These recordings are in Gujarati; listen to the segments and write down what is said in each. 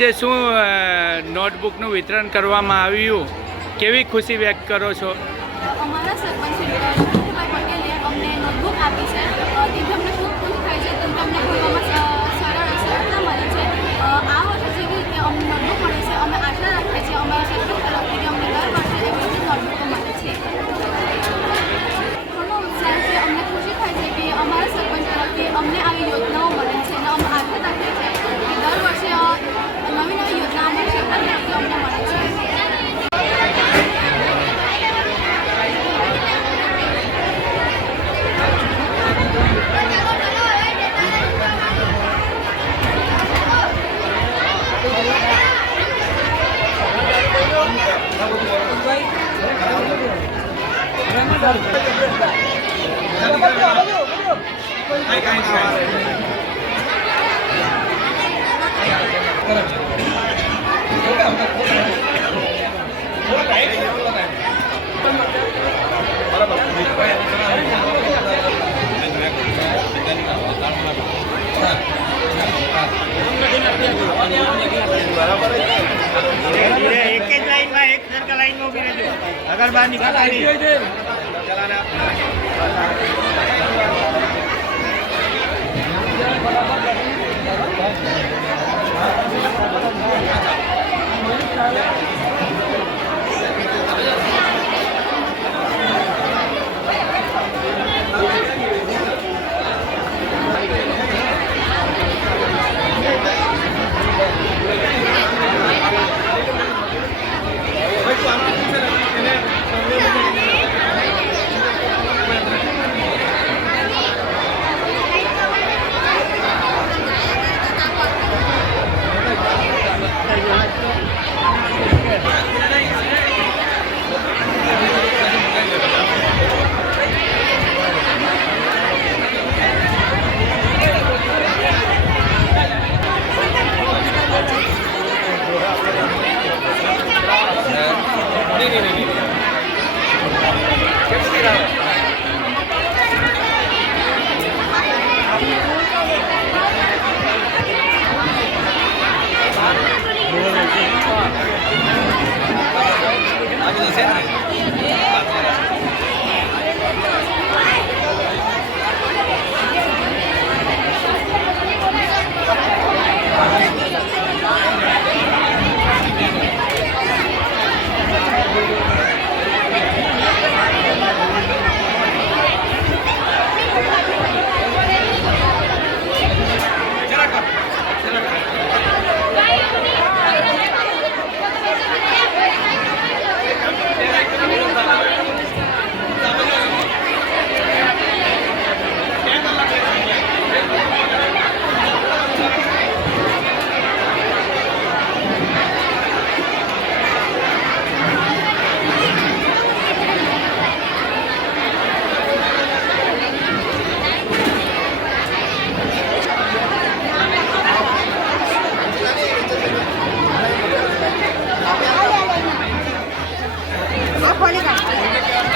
આજે શું નોટબુકનું વિતરણ કરવામાં આવ્યું, કેવી ખુશી વ્યક્ત કરો છો? અમારા સરપંચ ભાઈ પટેલે અમને નોટબુક આપી છે, તેથી અમને ખૂબ ખુશ થાય છે. કેમ કે અમને ભણવામાં સરળતા મળે છે. આ વર્ષે જેવી રીતે અમને નોટબુક મળે છે, અમે આશા રાખીએ છીએ અમારા સરપંચ તરફથી કે અમને દર વર્ષે એવી રીતે નોટબુકો મળે છે. ઘણો ઉત્સાહ છે, અમને ખુશી થાય છે કે અમારા સરપંચ તરફથી અમને આવી યોજનાઓ મળે છે અને અમે આશા રાખીએ છીએ કે દર વર્ષે નવી નવી યોજના અમારા સરપંચ તરફથી અમને મળે છે. एक लाइन में एक सर्कल लाइन में उभी रहજો अगर बाहर निकलता नहीं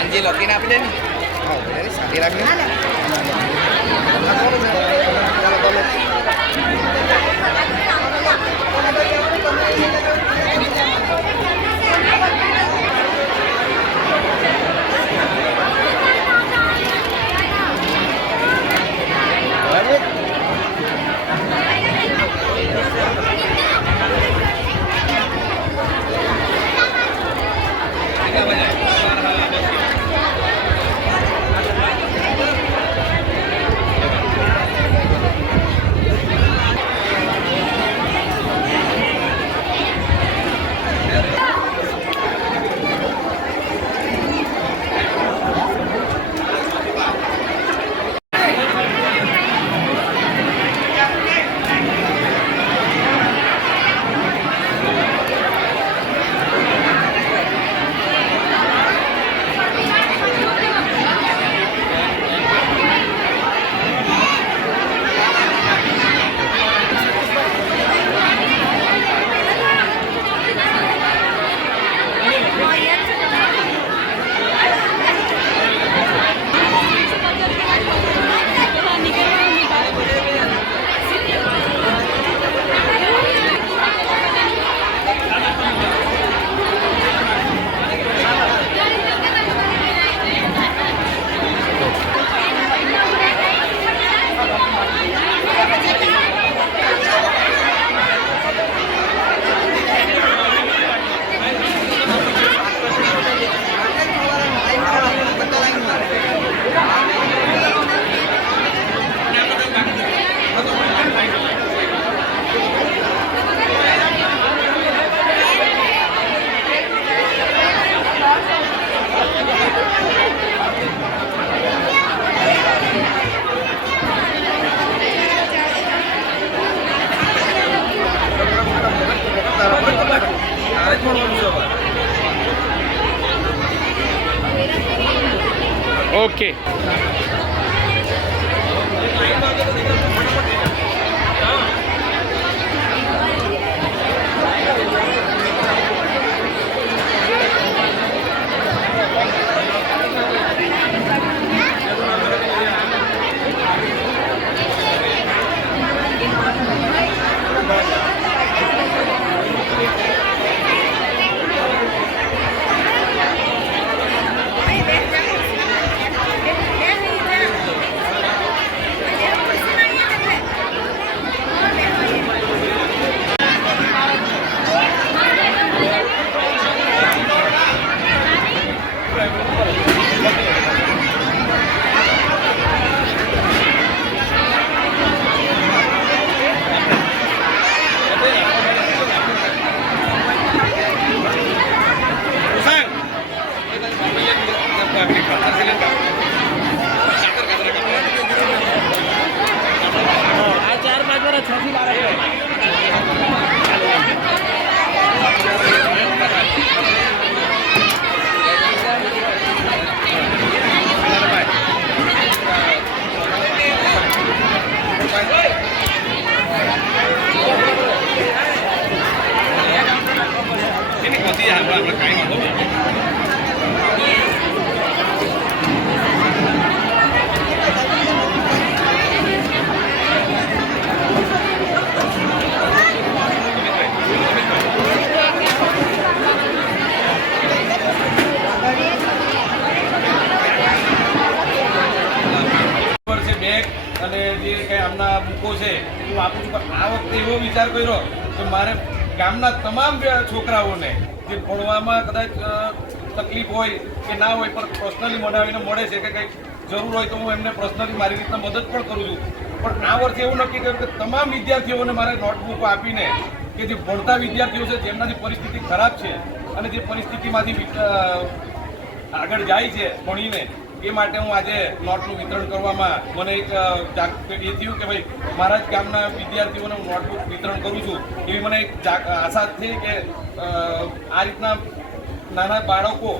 Anji lokin apa deh? Oh, dari sakit lagi. Okay. અને જે કંઈ આમના બુકો છે હું આપું છું. પણ આ વખતે એવો વિચાર કર્યો કે મારે ગામના તમામ છોકરાઓને જે ભણવામાં કદાચ તકલીફ હોય કે ના હોય પણ પર્સનલી મને આવીને મળે છે કે કંઈક જરૂર હોય તો હું એમને પર્સનલી મારી રીતના મદદ પણ કરું છું. પણ આ વર્ષે એવું નક્કી કર્યું કે તમામ વિદ્યાર્થીઓને મારે નોટબુકો આપીને કે જે ભણતા વિદ્યાર્થીઓ છે જેમનાથી પરિસ્થિતિ ખરાબ છે અને જે પરિસ્થિતિમાંથી આગળ જાય છે ભણીને, એ માટે હું આજે નોટનું વિતરણ કરવામાં મને એક એ થયું કે ભાઈ મારા જ ગામના વિદ્યાર્થીઓને હું નોટબુક વિતરણ કરું છું એવી મને એક આશા થઈ કે આ રીતના નાના બાળકો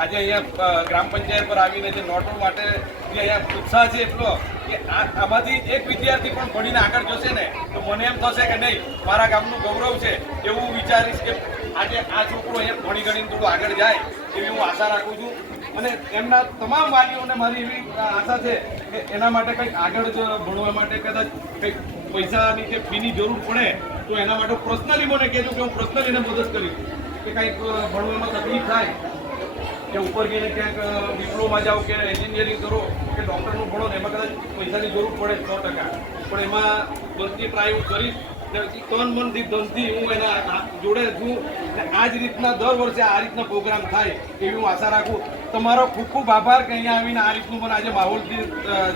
આજે અહીંયા ગ્રામ પંચાયત પર આવીને જે નોટો માટે જે અહીંયા ઉત્સાહ છે એટલો કે આમાંથી એક વિદ્યાર્થી પણ ભણીને આગળ જશે ને તો મને એમ થશે કે નહીં મારા ગામનું ગૌરવ છે એવું વિચારીશ કે આજે આ છોકરો અહીંયા ભણી ગણીને થોડું આગળ જાય એવી હું આશા રાખું છું. અને એમના તમામ વાલીઓને મારી એવી આશા છે કે એના માટે કંઈક આગળ જ ભણવા માટે કદાચ કંઈક પૈસાની કે ફીની જરૂર પડે તો એના માટે પર્સનલી મને કહેજો કે હું પર્સનલી એને મદદ કરીશ. કે કંઈક ભણવામાં તકલીફ થાય કે ઉપર ગઈને ક્યાંક ડિપ્લોમા જાઓ કે એન્જિનિયરિંગ કરો કે ડૉક્ટરનું ભણો ને એમાં કદાચ પૈસાની જરૂર પડે 100%, પણ એમાં બનતી ટ્રાય હું કરીશ. તન મનથી ધનથી હું એના જોડે છું અને આ જ રીતના દર વર્ષે આ રીતના પ્રોગ્રામ થાય એવી હું આશા રાખું. તમારો ખૂબ ખૂબ આભાર કે અહીંયા આવીને આ રીતનું મને આજે માહોલ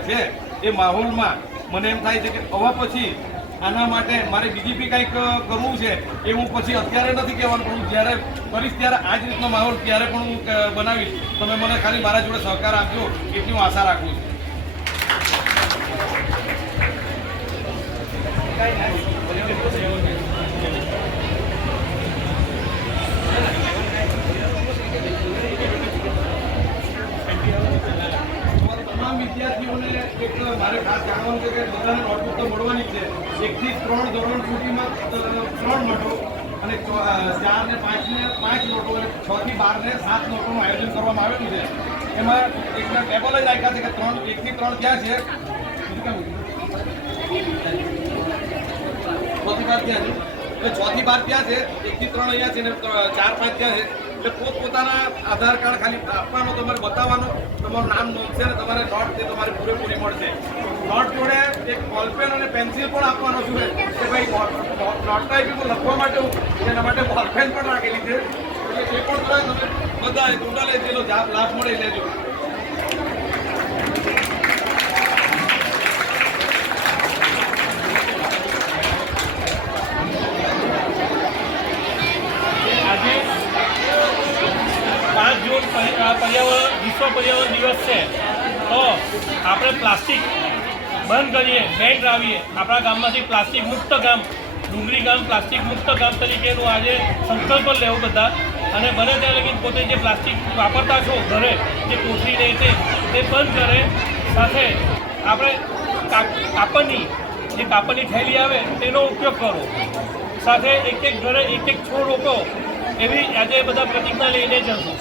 છે એ માહોલમાં મને એમ થાય છે કે હવે પછી આના માટે મારે બીજી બી કંઈક કરવું છે એ હું પછી અત્યારે નથી કહેવાનું, પણ હું જ્યારે કરીશ ત્યારે આ જ રીતનો માહોલ ત્યારે પણ હું બનાવીશ. તમે મને ખાલી મારા જોડે સહકાર આપજો એટલી હું આશા રાખું છું. તમામ વિદ્યાર્થીઓને એક મારે ખાસ જાણવાનું છે કે બધાને નોટબુક તો મળવાની જ છે. 1 થી 3 ધોરણ સુધીમાં 3 નોટો અને 4 ને 5 ને 5 નોટો અને 6 થી 12 ને 7 નોટોનું આયોજન કરવામાં આવેલું છે. એમાં એકના ટેબલ જ રાખ્યા છે કે 1 થી 3 ક્યાં છે, 6 થી 12 ક્યાં છે, એટલે 6 થી 12 ક્યાં છે, 1 થી 3 અહીંયા છે ને 4 5 ક્યાં છે. એટલે પોતપોતાના આધાર કાર્ડ ખાલી આપવાનો, તમારે બતાવવાનો, તમારું નામ નોંધશે અને તમારે નોટ તે તમારે પૂરેપૂરી મળશે. નોટ જોડે એક બોલપેન અને પેન્સિલ પણ આપવાનો છું કે ભાઈ નોટના બી લખવા માટે એના માટે બોલપેન પણ રાખેલી છે. એટલે એ પણ તમે બધા ટોટલ જેનો લાભ મળે લેજો. આજે 5 જૂન પર્યાવરણ વિશ્વ પર્યાવરણ દિવસ છે, તો આપણે પ્લાસ્ટિક બંધ કરીએ, બેન લાવીએ. આપણા ગામમાંથી પ્લાસ્ટિક મુક્ત ગામ, ડુંગરી ગામ પ્લાસ્ટિક મુક્ત ગામ તરીકેનું આજે સંકલ્પ લેવું બધા અને બને ત્યાં લગી પોતે જે પ્લાસ્ટિક વાપરતા છો ઘરે જે કોથળીને તે બંધ કરે. સાથે આપણે કાપડની થેલી આવે તેનો ઉપયોગ કરો. સાથે એક ઘરે એક છોડ રોપો એવી આજે બધા પ્રતિજ્ઞા લઈને જશું.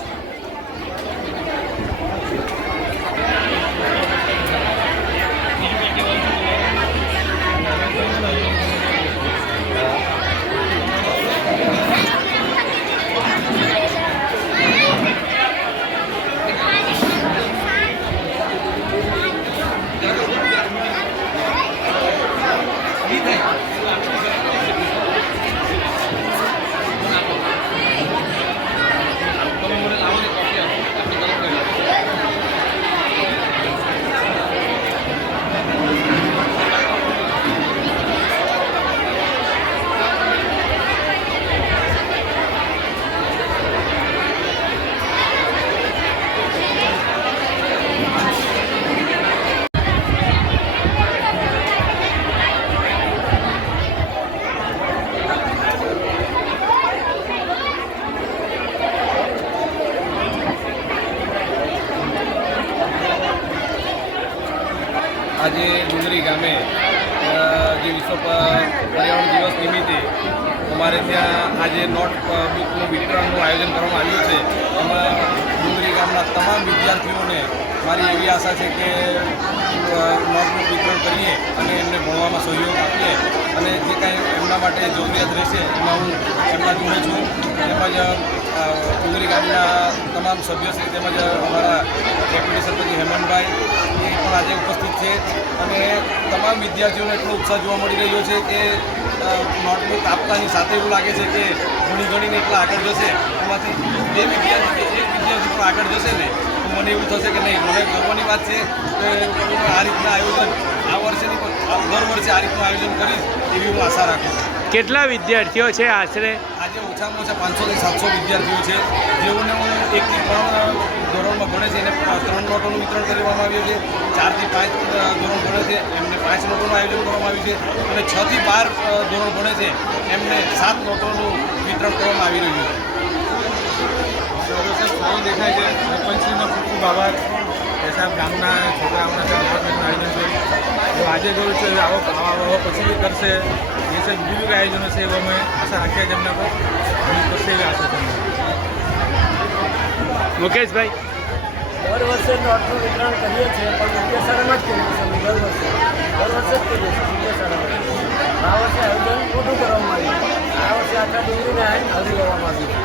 આજે ડુંગરી ગામે જે વિશ્વ પર્યાવરણ દિવસ નિમિત્તે અમારે ત્યાં આજે નોટ બુકનું વિતરણનું આયોજન કરવામાં આવ્યું છે. એમાં ડુંગરી ગામના તમામ વિદ્યાર્થીઓને મારી એવી આશા છે કે નોટબુક વિતરણ કરીએ અને એમને ભણવામાં સહયોગ આપીએ અને જે કાંઈ એમના માટે જરૂરિયાત રહેશે એમાં હું એમના જોડે છું. તેમજ ડુંગરી ગામના તમામ સભ્યશ્રી તેમજ અમારા ડેપ્યુટી સરપંચ હેમંતભાઈ એ પણ આજે ઉપસ્થિત છે અને તમામ વિદ્યાર્થીઓને એટલો ઉત્સાહ જોવા મળી રહ્યો છે કે નોટબુક આપતાની સાથે એવું લાગે છે કે ઘણીને એટલા આગળ જશે. એમાંથી એક વિદ્યાર્થી પણ આગળ જશે ને તો મને એવું થશે કે નહીં, મને ગર્વની વાત છે કે આ રીતના આયોજન આ વર્ષેની દર વર્ષે આ રીતનું આયોજન કરીશ એવી હું આશા રાખું છું. કેટલા વિદ્યાર્થીઓ છે આશરે? આજે ઓછામાં ઓછા 500 થી 700 વિદ્યાર્થીઓ છે જેઓને હું 1 થી 3 ધોરણમાં ભણે છે એને 3 નોટોનું વિતરણ કરવામાં આવ્યું છે. 4 થી 5 ધોરણ ભણે છે એમને 5 નોટોનું આયોજન કરવામાં આવ્યું છે અને 6 થી 12 ધોરણ ભણે છે એમને 7 નોટોનું વિતરણ કરવામાં આવી રહ્યું છે. સારું દેખાય છે. સરપંચશ્રીનો ખૂબ ખૂબ આભાર. એ સાહેબ ગામના છોકરાઓના નોટનું આયોજન છે તો આજે જોયું છે આવો પછી બી કરશે. એ છે બીજું બી આયોજનો છે એવો અમે આશા રાખીએ છીએ એમના પર કરશે એવી આશા છે. મુકેશભાઈ, દર વર્ષે નોટનું વિતરણ કરીએ છીએ પણ મુખ્ય શાળામાં જ કરીએ છીએ. દર વર્ષે જ કરીએ છીએ મુખ્ય શાળામાં. આ વર્ષે આયોજન મોટું કરવામાં આવ્યું. આ વર્ષે આખા ડુંગરીને આવરી લેવામાં આવ્યું.